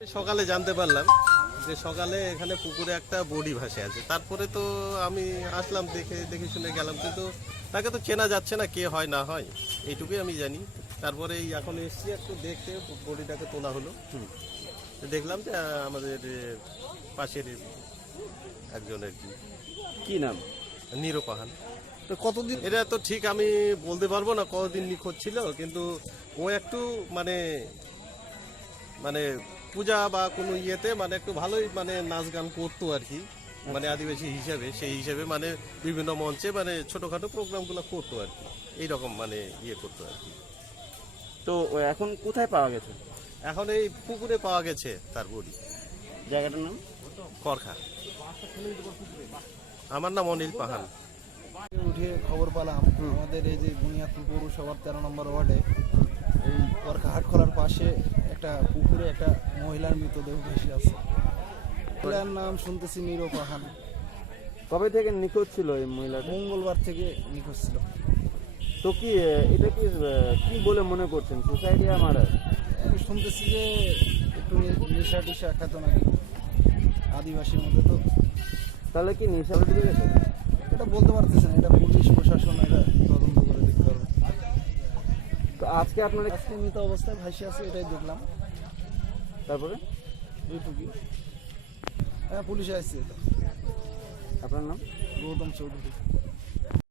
সকালে জানতে পারলাম যে সকালে এখানে পুকুরে একটা বডি ভাসে আছে। তারপরে তো আমি আসলাম, দেখে শুনে গেলাম, কিন্তু তাকে তো চেনা যাচ্ছে না কে হয় না হয়, এইটুকুই আমি জানি। তারপরে এখন এসছি একটু দেখতে, বডিটাকে তোলা হলো। দেখলাম যে আমাদের পাশের একজনের কি নাম? নিরোপাহান। তো কতদিন? এটা তো ঠিক আমি বলতে পারবো না কতদিন নিখোঁজ ছিল, কিন্তু ও একটু মানে মানে পূজা বা কোনো ইয়েতে মানে একটু ভালোই মানে নাচ গান করতো আর কি, মানে আদিবাসী হিসেবে, সেই হিসেবে মানে বিভিন্ন মঞ্চে মানে ছোটখাটো প্রোগ্রামগুলো করতো আর কি, এইরকম মানে ইয়ে করতো আর কি। তো এখন কোথায় পাওয়া গেছে? এখন এই পুকুরে পাওয়া গেছে তার বডি। জায়গাটার নাম? করখা। আমার নাম অনিল পাহান। উঠে খবর পেলাম আমাদের এই যে বুনিয়াদপুর পৌরসভার 13 নম্বর ওয়ার্ডে এই করখা হাট খোলার পাশে একটা পুকুরে একটা মহিলার মৃতদেহ ভেসে আছে। মহিলার নাম শুনতেছি নিরোপাহান। কবে থেকে নিখোঁজ ছিল এই মহিলাটা? মঙ্গলবার থেকে নিখোঁজ ছিল। তো কি এটা কি বলে মনে করছেন, সুসাইড ইয়া মার্ডার? আমি শুনতেছি যে একটু নেশা টিশা খেত নাকি, আদিবাসীর মধ্যে তো। তাহলে কি নেশা ঢুকে গেছে? এটা বলতে পারতেছেন, এটা পুলিশ প্রশাসন এটা তদন্ত করে দেখতে পারবে। তো আজকে আপনারা আজকে মৃত অবস্থায় ভাসে আছে, এটাই দেখলাম। তারপরে এইটুকুই। হ্যাঁ, পুলিশ আসছে। আপনার নাম? গৌতম চৌধুরী।